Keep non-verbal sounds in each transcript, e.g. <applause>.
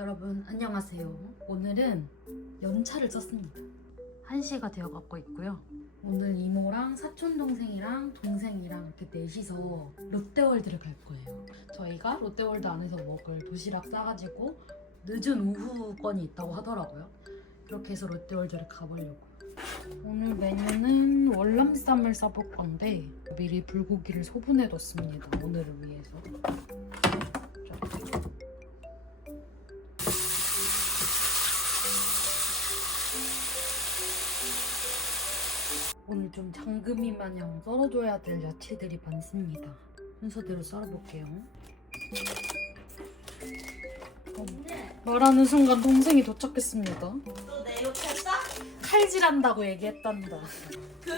여러분 안녕하세요. 오늘은 연차를 썼습니다. 1시가 되어 갖고 있고요. 오늘 이모랑 사촌 동생이랑 동생이랑 이렇게 넷이서 롯데월드를 갈 거예요. 저희가 롯데월드 안에서 먹을 도시락 싸가지고 늦은 오후권이 있다고 하더라고요. 그렇게 해서 롯데월드를 가보려고요. 오늘 메뉴는 월남쌈을 싸볼 건데 미리 불고기를 소분해뒀습니다. 오늘을 위해서. 오 늘좀 장금이 마냥 썰어줘야 될 야채들이 많습니다. 순서대로 썰어볼게요. 어, 말하는 순간 동생이 도착했습니다. 너내 싸? 칼질한다고 얘기했단다. 그,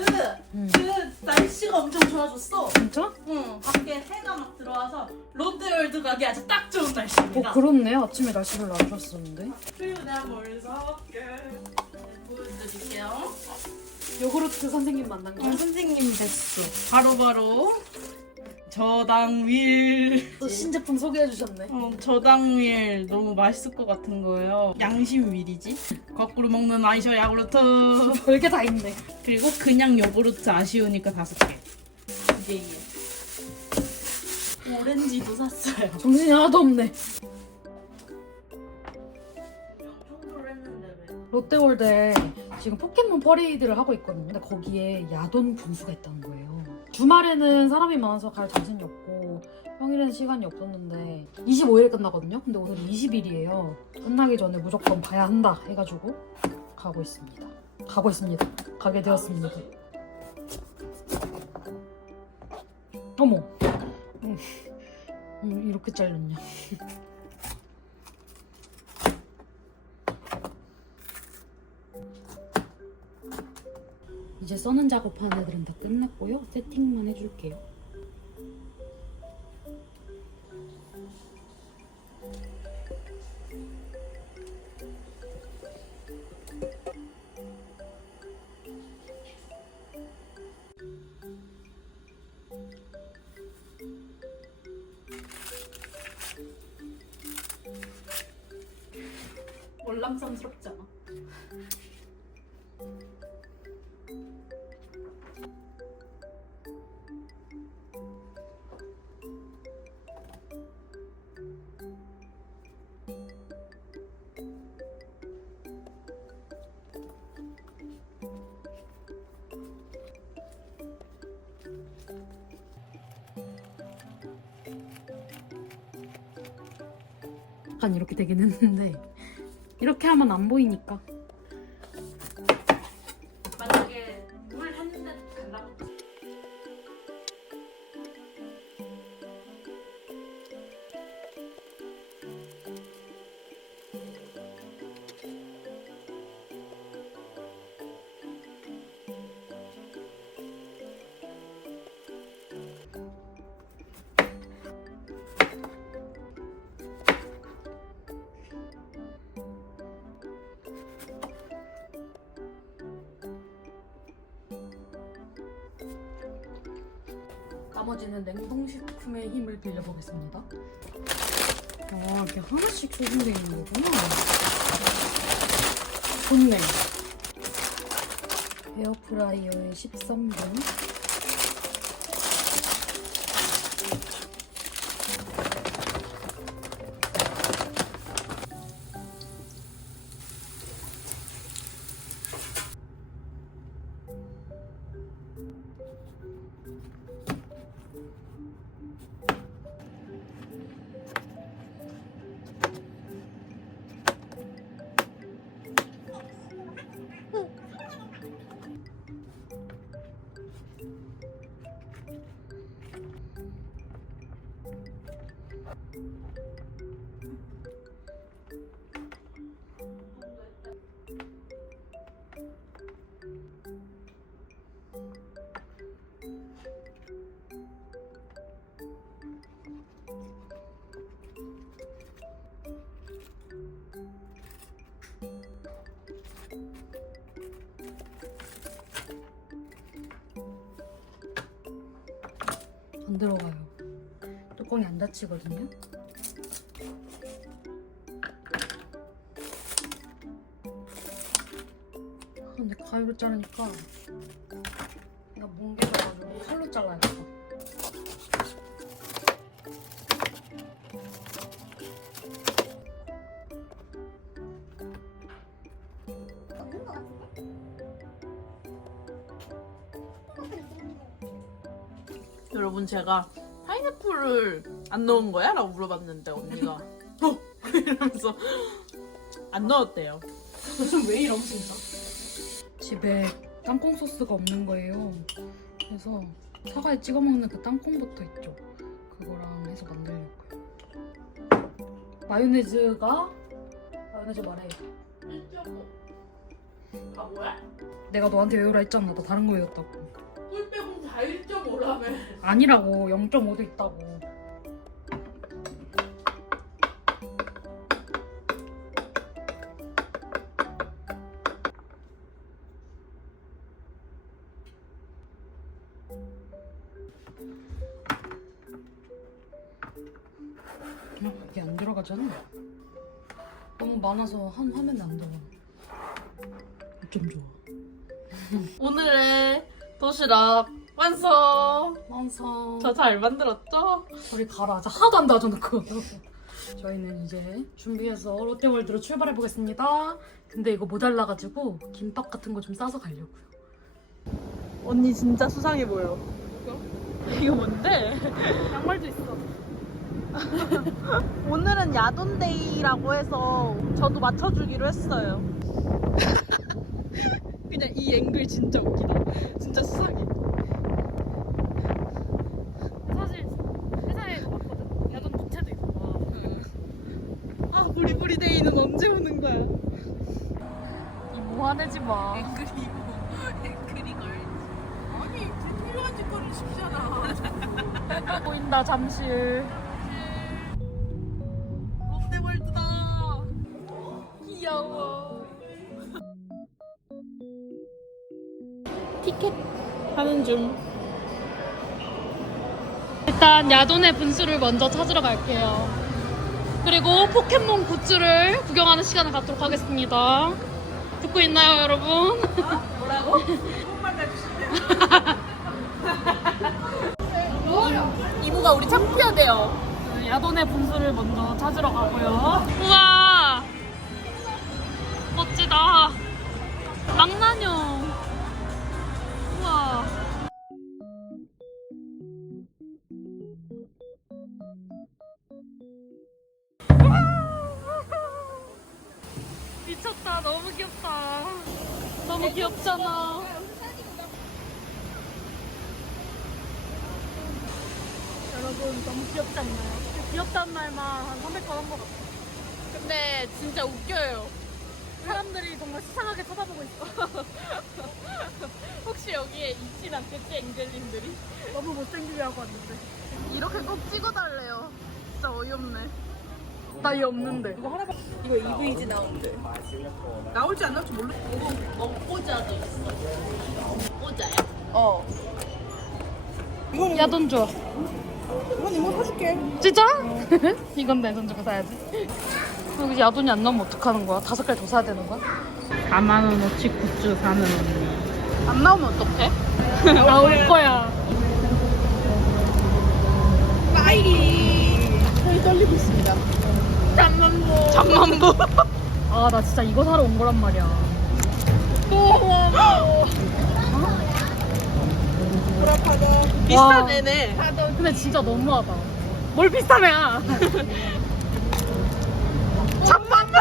응. 그 날씨가 엄청 좋아졌어. 진짜? 응, 밖에 해가 막 들어와서 롯데월드 가기 아주 딱 좋은 어 날씨입니다. 그렇네. 아침에 날씨 별로 안 좋았었는데. 그리고 내가 뭘 사올게. 네, 보여드릴게요. 요구르트 선생님 만난 거야? 어, 선생님 됐어. 바로바로 저당밀. 또 신제품 소개해 주셨네. 어, 저당밀 너무 맛있을 것 같은 거예요. 양심밀이지. 거꾸로 먹는 아이셔 야구르트. <laughs> 별게 다 있네. 그리고 그냥 요구르트 아쉬우니까 다섯 개. 이게 이게. 오렌지도 샀어요. 정신이 하나도 없네. 왜? 롯데월드에 지금 포켓몬 퍼레이드를 하고 있거든요. 근데 거기에 야돈 분수가 있다는 거예요. 주말에는 사람이 많아서 갈 자신이 없고 평일에는 시간이 없었는데 25일에 끝나거든요. 근데 오늘 20일이에요. 끝나기 전에 무조건 봐야 한다 해가지고 가고 있습니다. 가고 있습니다. 가게 되었습니다. 어머, 음, 음, 이렇게 잘렸냐? 이제 써는 작업하는 애들은 다 끝났고요. 세팅만 해줄게요. 월남쌈스럽지 약간 이렇게 되긴 했는데 이렇게 하면 안 보이니까 나머지는 냉동식품의 힘을 빌려보겠습니다. 아, 이렇게 하나씩 소분되어 있는 거구나. 좋네. 에어프라이어에 13분. 안 들어가요. 목공이 안 다치거든요. 아, 근데 가위로 자르니까 내가 뭉개져가지고 칼로 잘라야겠다. 여러분 제가 파인애플을 안 넣은 거야? 라고 물어봤는데 언니가 어! <laughs> 이러면서 안 넣었대요 왜 이러고 진짜? 집에 땅콩 소스가 없는 거예요. 그래서 사과에 찍어 먹는 그 땅콩 버터 있죠. 그거랑 해서 만들려고요. 마요네즈가 마요네즈 말해. 1.5아 뭐야? 내가 너한테 외우라 했잖아. 나 다른 거 외웠다고. 꿀 빼고 다 1.5 라며 아니라고 0.5도 있다고. 아, 이게 안 들어가잖아. 너무 많아서 한 화면에 안 들어가. 좀 좋아. 오늘의 도시락 완성 완성. 저 잘 만들었죠? 우리 가라 자 하나도 안 놔줘놓고 저희는 이제 준비해서 롯데월드로 출발해 보겠습니다 근데 이거 모자라가지고 김밥 같은 거 좀 싸서 가려고요 언니 진짜 수상해 보여 이거 뭔데? 양말도 있어 <laughs> 오늘은 야돈데이라고 해서 저도 맞춰주기로 했어요. <laughs> 그냥 이 앵글 진짜 웃기다. 진짜 수상해. 사실 회사에서 봤거든 야전 주체도 있고 아, 부리부리데이는 언제 오는 거야? 이모 화내지 마 앵글이고, 앵글이 걸. 아니, 불필요한 짓거리 쉽잖아. 보인다 잠실 롯데월드다. 귀여워. 티켓 하는 중. 일단 야돈의 분수를 먼저 찾으러 갈게요 그리고 포켓몬 굿즈를 구경하는 시간을 갖도록 하겠습니다 듣고 있나요 여러분? 뭐라고? <laughs> 이모가 우리 창피하대요. 야돈의 분수를 먼저 찾으러 가고요. 우와! 멋지다. 너무 귀엽다. 너무 귀엽잖아. 여러분 너무 귀엽지 않나요? 귀엽단 말만 한 300번 한 것 같아요. 근데 진짜 웃겨요. 사람들이 정말 수상하게 쳐다보고 있어. <laughs> 혹시 여기에 있진 않겠지, 앵gel님들이? 너무 못생기려고 왔는데. 이렇게 꼭 찍어달래요. 진짜 어이없네. 나이 없는데. 이거 EVG 나온대. 나올지 안 나올지 몰라. 이거 먹보자도 있어. 먹보자야? 어. 야돈 줘. 이건 이모 사줄게. 진짜? <laughs> 이건 내 돈 주고 사야지. 여기 야돈이 안 나오면 어떡하는 거야? 다섯 개를 더 사야 되는 거야? 4만 원어치 굿즈 사는 언니. 안 나오면 어떡해? <laughs> 나올 거야. 파이리. 손이 떨리고 있습니다. 잠만보. 잠만보. 아, 나 진짜 이거 사러 온 거란 말이야. 비싼 애네. 근데 진짜 너무하다. 뭘 비싸냐? <laughs> 잠만보.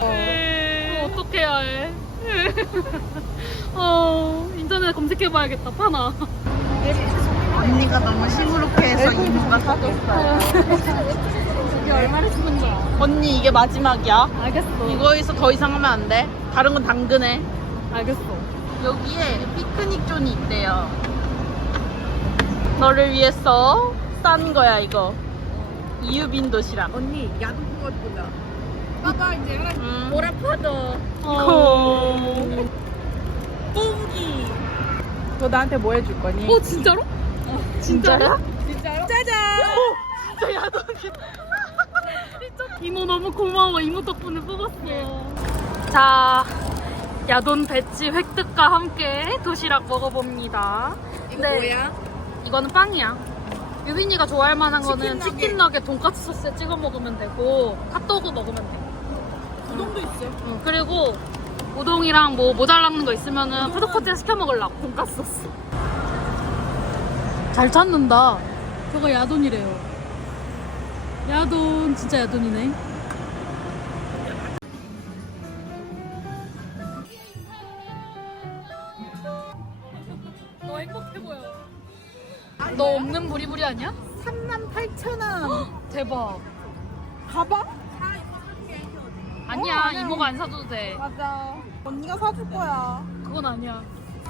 어, 어떻게 해야 해? <laughs> 어, 인터넷 검색해봐야겠다. 파나. 언니가 너무 시무룩해해서 이모가 사줬어요. <laughs> 이게 얼마나 쓰는 거야? 언니 이게 마지막이야. 알겠어. 이거에서 더 이상 하면 안 돼. 다른 건 당근해. 알겠어. 여기에 피크닉 존이 있대요. 너를 위해서 싼 거야 이거. 이유빈 도시락. 언니 야동 그거 보자. 봐봐 이제 하나 응. 보라파도. 어. 뽕기. 너 나한테 뭐 해줄 거니? 어, 진짜로? 진짜야? 진짜로? 짜잔. 진짜 야동이. 이모 너무 고마워. 이모 덕분에 뽑았어. 자, 야돈 배지 획득과 함께 도시락 먹어봅니다. 이거 네. 뭐야? 이거는 빵이야. 유빈이가 좋아할 만한 거는 치킨 치킨 너겟 돈까스 소스에 찍어 먹으면 되고 핫도그 먹으면 돼. 우동도 있어. 응, 그리고 우동이랑 뭐 모자라는 거 있으면은 푸드코트에 시켜 먹으려고 돈까스 소스. 잘 찾는다. 저거 야돈이래요. 야돈 진짜 야돈이네. 너 행복해 보여. 너 없는 부리부리 아니야? 3만 8천 원. <gasps> 대박. 가방? 아니야 이모가 안 사줘도 돼. 맞아. 언니가 사줄 거야. 그건 아니야.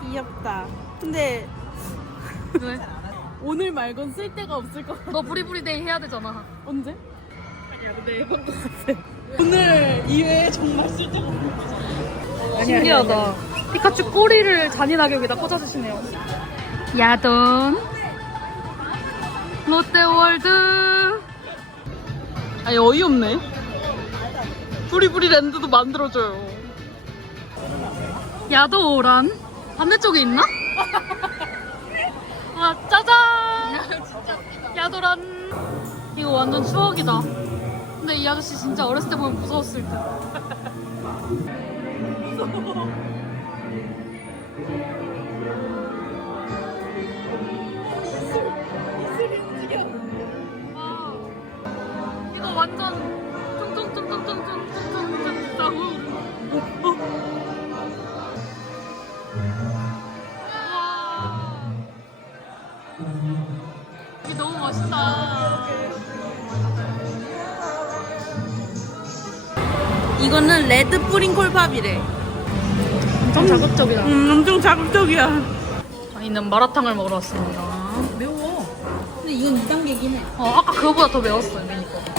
귀엽다. 근데 왜? 오늘 말곤 쓸 데가 없을 것 같아. 너 부리부리데이 해야 되잖아. 언제? 아니야, 근데 것 같아. 오늘 이외에 정말 쓸 데가 없는 거잖아. 신기하다. 피카츄 꼬리를 잔인하게 여기다 꽂아주시네요. 야돈. 롯데월드. 아니 어이없네. 뿌리뿌리 랜드도 만들어줘요. 야도란. 반대쪽에 있나? 아, 짜잔! 야도란. 이거 완전 추억이다. 근데 이 아저씨 진짜 어렸을 때 보면 무서웠을 듯. 와, <laughs> <laughs> 이거는 레드 뿌린 콜밥이래. 엄청 자극적이다. 음, 엄청 자극적이야. 저희는 마라탕을 먹으러 왔습니다. 매워. 근데 이건 2단계긴 해. 어, 아까 그거보다 더 매웠어요, 매니까.